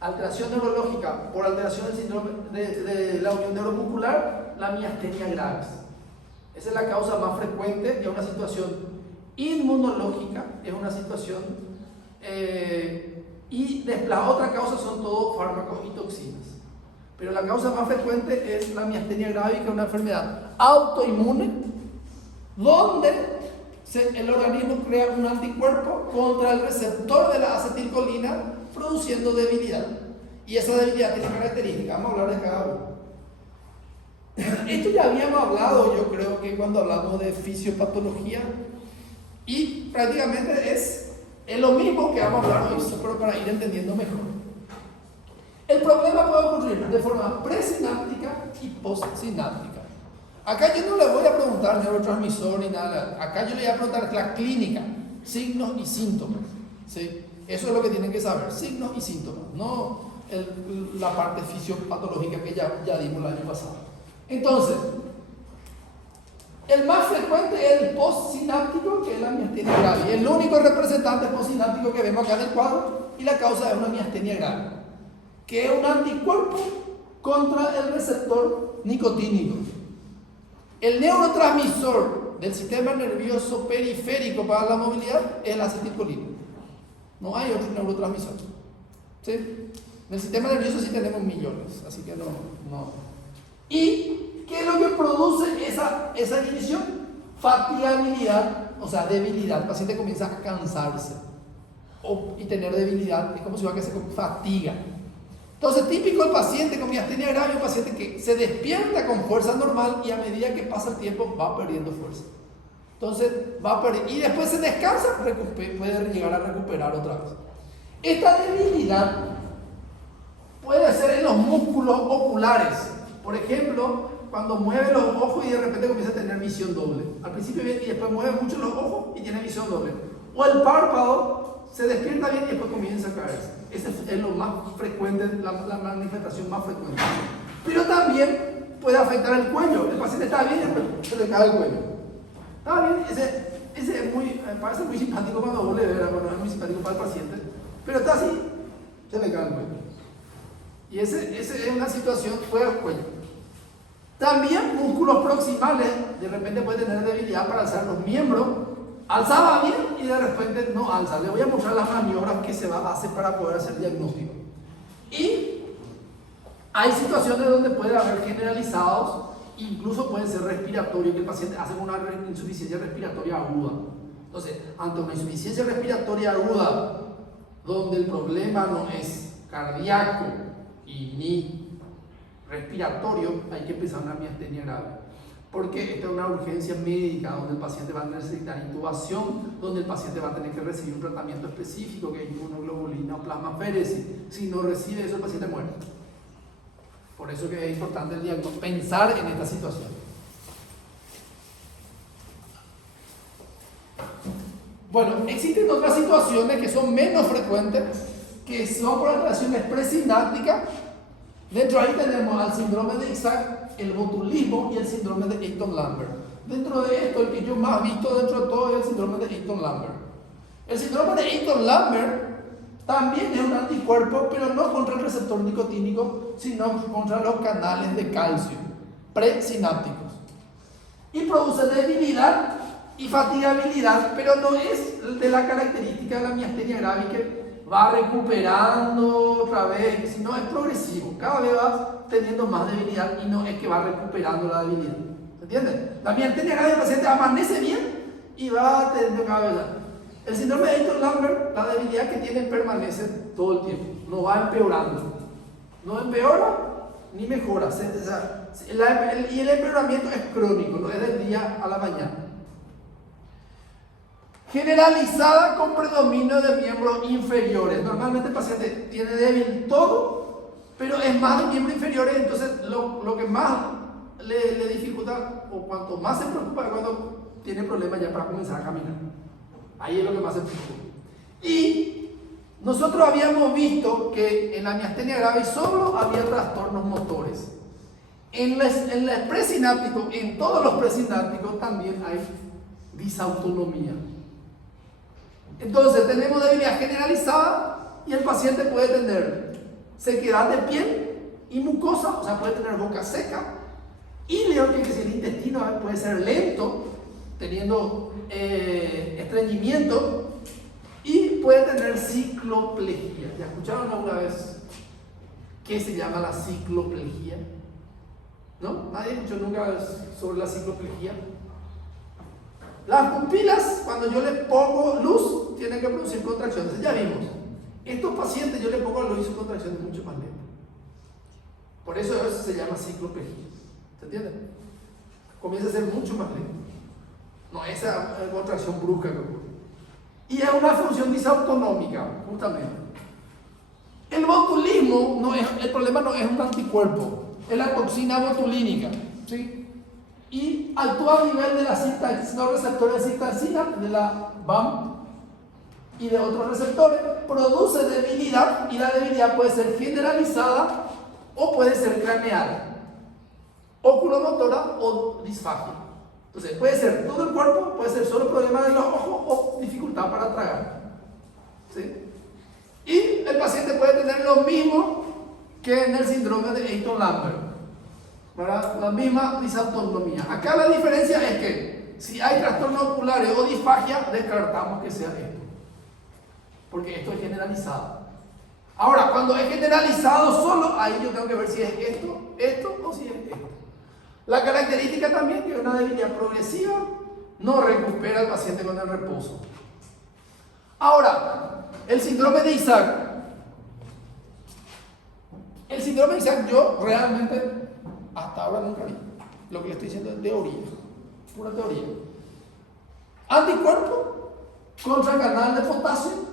alteración neurológica por alteración del síndrome de la unión neuromuscular? La miastenia gravis. Esa es la causa más frecuente de una situación inmunológica, es una situación y las otras causas son todos fármacos y toxinas. Pero la causa más frecuente es la miastenia gravis, que es una enfermedad autoinmune, donde el organismo crea un anticuerpo contra el receptor de la acetilcolina, produciendo debilidad. Y esa debilidad tiene características, vamos a hablar de cada uno. Esto ya habíamos hablado, yo creo que cuando hablamos de fisiopatología, y prácticamente es lo mismo que vamos a hablar hoy, pero para ir entendiendo mejor. El problema puede ocurrir de forma presináptica y postsináptica. Acá yo no le voy a preguntar neurotransmisor ni nada, acá yo le voy a preguntar la clínica, signos y síntomas, ¿sí? Eso es lo que tienen que saber, signos y síntomas, no la parte fisiopatológica que ya dimos el año pasado. Entonces, el más frecuente es el postsináptico, que es la miastenia gravis. El único representante postsináptico que vemos acá en el cuadro, y la causa es una miastenia gravis, que es un anticuerpo contra el receptor nicotínico. El neurotransmisor del sistema nervioso periférico para la movilidad es la acetilcolina. No hay otro neurotransmisor. ¿Sí? En el sistema nervioso sí tenemos millones, así que no. ¿Y qué es lo que produce esa división? Fatigabilidad, o sea, debilidad. El paciente comienza a cansarse y tener debilidad, es como si va que se fatiga. Entonces, típico el paciente con miastenia gravis, un paciente que se despierta con fuerza normal y a medida que pasa el tiempo va perdiendo fuerza. Entonces, y después se descansa, puede llegar a recuperar otra vez. Esta debilidad puede ser en los músculos oculares. Por ejemplo, cuando mueve los ojos y de repente comienza a tener visión doble. Al principio bien y después mueve mucho los ojos y tiene visión doble. O el párpado se despierta bien y después comienza a caerse. Ese es lo más frecuente, la manifestación más frecuente. Pero también puede afectar el cuello. El paciente está bien y después se le cae el cuello. Está bien, ese es parece muy simpático cuando vos le ves, bueno, es muy simpático para el paciente, pero está así, se le cae el cuello. Y ese es una situación fuera del cuello. También músculos proximales, de repente puede tener debilidad para alzar los miembros. Alzaba bien y de repente no alza. Le voy a mostrar las maniobras que se va a hacer para poder hacer diagnóstico. Y hay situaciones donde puede haber generalizados, incluso pueden ser respiratorios, que el paciente hace una insuficiencia respiratoria aguda. Entonces, ante una insuficiencia respiratoria aguda, donde el problema no es cardíaco y ni respiratorio, hay que empezar una miastenia grave. Porque esta es una urgencia médica donde el paciente va a necesitar intubación, donde el paciente va a tener que recibir un tratamiento específico que es inmunoglobulina o plasmaféresis. Si no recibe eso, el paciente muere. Por eso que es importante el diagnóstico, pensar en esta situación. Bueno, existen otras situaciones que son menos frecuentes, que son por alteraciones presinápticas. Dentro ahí tenemos al síndrome de Isaac, el botulismo y el síndrome de Eaton-Lambert. Dentro de esto, el que yo más he visto dentro de todo es el síndrome de Eaton-Lambert. El síndrome de Eaton-Lambert también es un anticuerpo, pero no contra el receptor nicotínico, sino contra los canales de calcio presinápticos. Y produce debilidad y fatigabilidad, pero no es de la característica de la miastenia gravis que va recuperando otra vez, sino es progresivo. Cada vez va teniendo más debilidad y no es que va recuperando la debilidad. ¿Se entiende? La miastenia gravis del paciente amanece bien y va teniendo cada vez. El síndrome de Eaton-Lambert, la debilidad que tiene permanece todo el tiempo, no va empeorando. No empeora ni mejora. Y el empeoramiento es crónico, no es del día a la mañana. Generalizada con predominio de miembros inferiores. Normalmente el paciente tiene débil todo, pero es más de miembros inferiores, entonces lo que más le dificulta, o cuanto más se preocupa, es cuando tiene problemas ya para comenzar a caminar. Ahí es lo que más se preocupa. Y nosotros habíamos visto que en la miastenia gravis solo había trastornos motores. En el presináptico, en todos los presinápticos también hay disautonomía. Entonces tenemos debilidad generalizada y el paciente puede tener sequedad de piel y mucosa, o sea, puede tener boca seca, íleo, que es el intestino puede ser lento, teniendo estreñimiento, y puede tener cicloplegia. ¿Ya escucharon alguna vez qué se llama la cicloplegia? ¿No? ¿Nadie escuchó nunca sobre la cicloplegia? Las pupilas, cuando yo le pongo luz, tienen que producir contracciones. Ya vimos. Estos pacientes yo le pongo luz y sus contracciones mucho más lentas. Por eso se llama cicloplegia. ¿Se entiende? Comienza a ser mucho más lento. No esa contracción brusca que ocurre. Y es una función disautonómica, justamente. El botulismo, el problema no es un anticuerpo, es la toxina botulínica, ¿sí? Y actúa a nivel de los receptores de cistatina, de la BAM y de otros receptores, produce debilidad, y la debilidad puede ser generalizada o puede ser craneal, oculomotora o disfagia. Entonces puede ser todo el cuerpo, puede ser solo problema de los ojos o dificultad para tragar, ¿sí? Y el paciente puede tener lo mismo que en el síndrome de Eaton-Lambert, ¿verdad? La misma disautonomía. Acá la diferencia es que si hay trastornos oculares o disfagia, descartamos que sea esto, porque esto es generalizado. Ahora, cuando es generalizado solo, ahí yo tengo que ver si es esto o si es esto. La característica también que es una debilidad progresiva, no recupera al paciente con el reposo. Ahora, el síndrome de Isaac. El síndrome de Isaac yo realmente hasta ahora nunca vi. Lo que le estoy diciendo es teoría, pura teoría. Anticuerpo contra canal de potasio,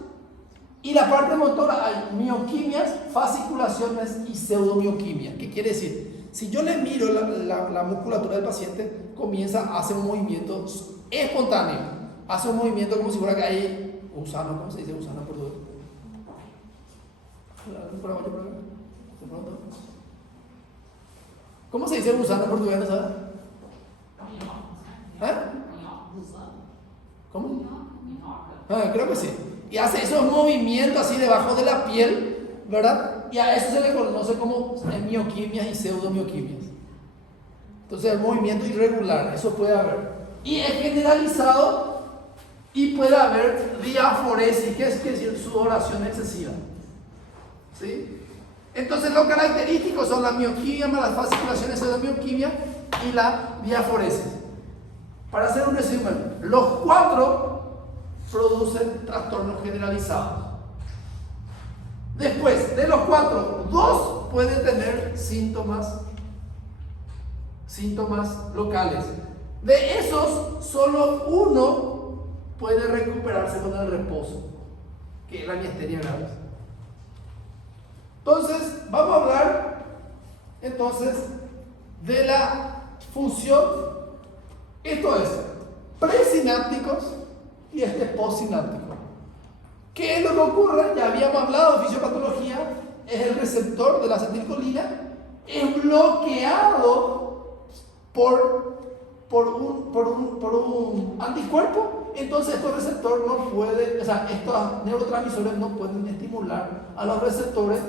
y la parte motora hay mioquimias, fasciculaciones y pseudomioquimia. ¿Qué quiere decir? Si yo le miro la musculatura del paciente, comienza a hacer un movimiento espontáneo, hace un movimiento como si fuera que hay gusano. ¿Cómo se dice gusano en portugués? ¿Cómo se dice gusano en portugués? ¿Sabes? ¿Eh? ¿Cómo? Creo que sí. Y hace esos movimientos así debajo de la piel, ¿verdad? Y a eso se le conoce como mioquimias y pseudomioquimias. Entonces el movimiento irregular, eso puede haber. Y es generalizado y puede haber diaforesis, que es decir, sudoración excesiva, ¿sí? Entonces los característicos son la mioquimia, las fasciculaciones, pseudomioquimia y la diaforesis. Para hacer un resumen, los cuatro producen trastornos generalizados. Después, de los cuatro, dos pueden tener síntomas locales. De esos, solo uno puede recuperarse con el reposo, que es la miastenia gravis. Entonces, vamos a hablar de la función. Esto es presinápticos y postsináptico. ¿Qué es lo que ocurre? Ya habíamos hablado de fisiopatología. Es el receptor de la acetilcolina, es bloqueado por un anticuerpo. Entonces estos receptores no pueden, estos neurotransmisores no pueden estimular a los receptores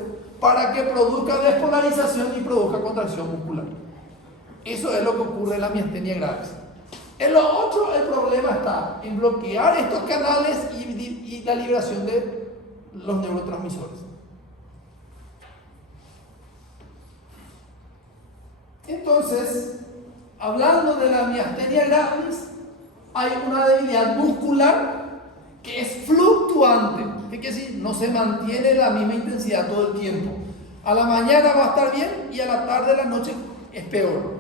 para que produzca despolarización y produzca contracción muscular. Eso es lo que ocurre en la miastenia gravis. En lo otro, el problema está en bloquear estos canales y la liberación de los neurotransmisores. Entonces, hablando de la miastenia gravis, hay una debilidad muscular que es fluctuante. ¿Qué quiere decir? No se mantiene la misma intensidad todo el tiempo. A la mañana va a estar bien y a la tarde, a la noche es peor.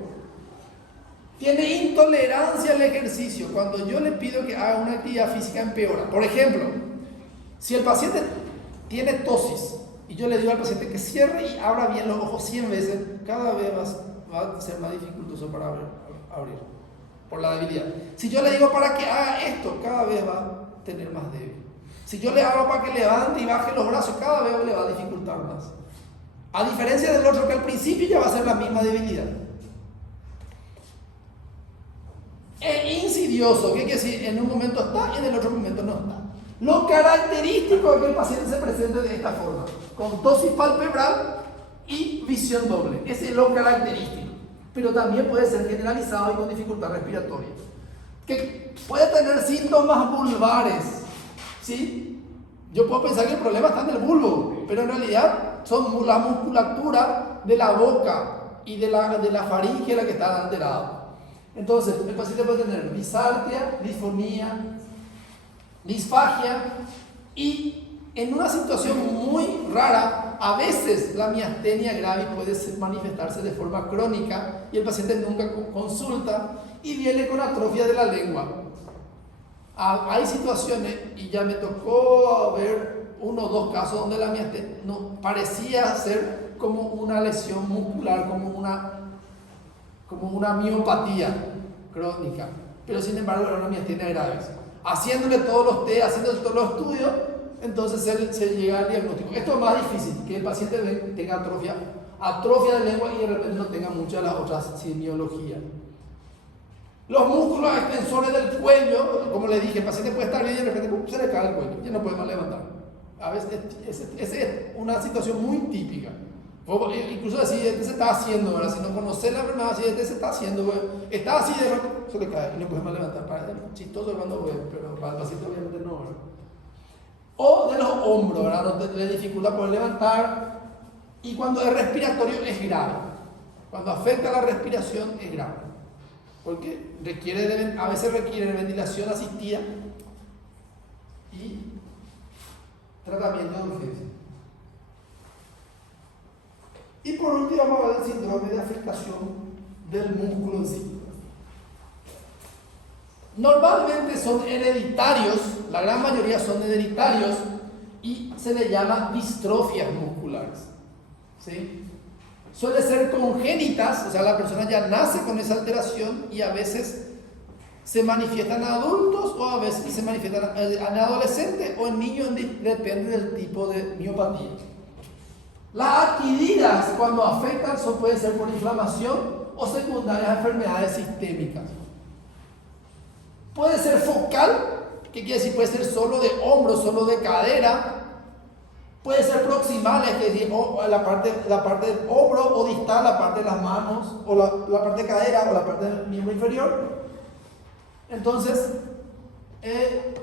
Tiene intolerancia al ejercicio. Cuando yo le pido que haga una actividad física, empeora. Por ejemplo, si el paciente tiene tosis y yo le digo al paciente que cierre y abra bien los ojos 100 veces, cada vez va a ser más dificultoso para abrir, por la debilidad. Si yo le digo para que haga esto, cada vez va a tener más débil. Si yo le hago para que levante y baje los brazos, cada vez le va a dificultar más. A diferencia del otro, que al principio ya va a ser la misma debilidad. Es insidioso, ¿qué quiere decir? En un momento está y en el otro momento no está. Lo característico es que el paciente se presente de esta forma, con tosis palpebral y visión doble. Ese es lo característico. Pero también puede ser generalizado y con dificultad respiratoria. Que puede tener síntomas vulvares, ¿sí? Yo puedo pensar que el problema está en el bulbo, pero en realidad son la musculatura de la boca y de la faringe la que está alterada. Entonces, el paciente puede tener disartria, disfonía, disfagia y en una situación muy rara, a veces la miastenia gravis puede manifestarse de forma crónica y el paciente nunca consulta y viene con atrofia de la lengua. Hay situaciones, y ya me tocó ver 1 o 2 casos donde la miastenia no, parecía ser como una lesión muscular, como una miopatía crónica, pero sin embargo era una miastenia gravis. Haciéndole todos los test, haciéndole todos los estudios, entonces se llega al diagnóstico. Esto es más difícil, que el paciente tenga atrofia de lengua y de repente no tenga muchas de las otras semiologías. Los músculos extensores del cuello, como le dije, el paciente puede estar bien y de repente se le cae el cuello, ya no puede más levantar. A veces esa es una situación muy típica. Incluso si este se está haciendo, ¿verdad? Si no conoce la enfermedad, si este se está haciendo, ¿verdad? Está así de repente se le cae y no puede más levantar. Parece chistoso cuando ve, pero para el paciente obviamente no, ¿verdad? O de los hombros, ¿verdad? Donde le dificulta poder levantar, y cuando es respiratorio es grave. Cuando afecta la respiración es grave, porque a veces requiere ventilación asistida y tratamiento de urgencia. Y por último vamos a ver el síndrome de afectación del músculo en sí. Normalmente son hereditarios, la gran mayoría son hereditarios y se le llama distrofias musculares, ¿sí? Suele ser congénitas, o sea, la persona ya nace con esa alteración y a veces se manifiestan en adultos o a veces se manifiestan en adolescentes o en niños, depende del tipo de miopatía. Las adquiridas, cuando afectan, pueden ser por inflamación o secundarias a enfermedades sistémicas. Puede ser focal, que quiere decir puede ser solo de hombro, solo de cadera. Puede ser proximales, que es decir, la parte del hombro, o distal, la parte de las manos, o la parte de cadera, o la parte del miembro inferior. Entonces,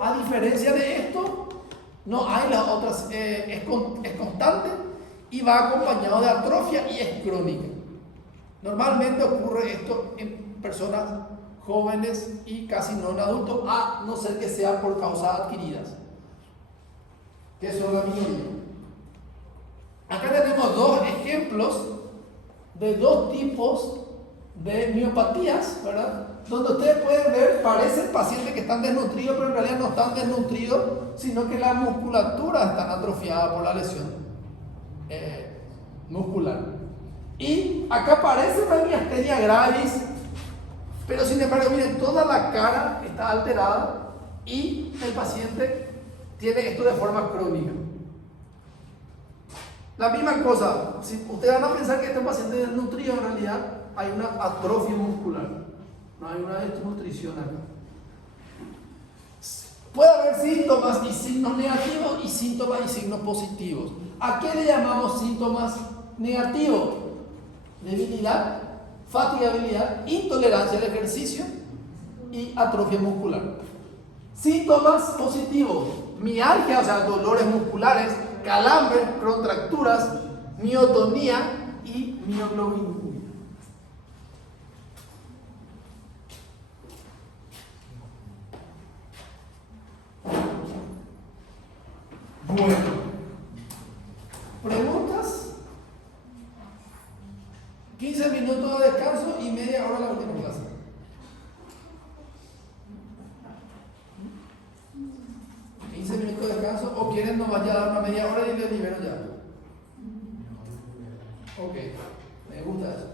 a diferencia de esto, no hay las otras, es constante y va acompañado de atrofia y es crónica. Normalmente ocurre esto en personas jóvenes y casi no en adultos, a no ser que sea por causas adquiridas, que son la minoría. Acá tenemos 2 ejemplos de 2 tipos de miopatías, ¿verdad? Donde ustedes pueden ver, parecen pacientes que están desnutridos, pero en realidad no están desnutridos, sino que la musculatura está atrofiada por la lesión muscular. Y acá parece una miastenia gravis, pero sin embargo, miren, toda la cara está alterada y el paciente tiene esto de forma crónica. La misma cosa, si ustedes van a pensar que este paciente es desnutrido, en realidad hay una atrofia muscular, no hay una desnutrición acá. Puede haber síntomas y signos negativos y síntomas y signos positivos. ¿A qué le llamamos síntomas negativos? Debilidad, fatigabilidad, intolerancia al ejercicio y atrofia muscular. Síntomas positivos: mialgia, o sea, dolores musculares, calambres, contracturas, miotonía y mioglobinuria. Bueno, ¿preguntas? 15 minutos de descanso y media hora la última clase. ¿15 minutos de descanso o quieren nomás ya dar una media hora y les libero ya? Ok, me gusta eso.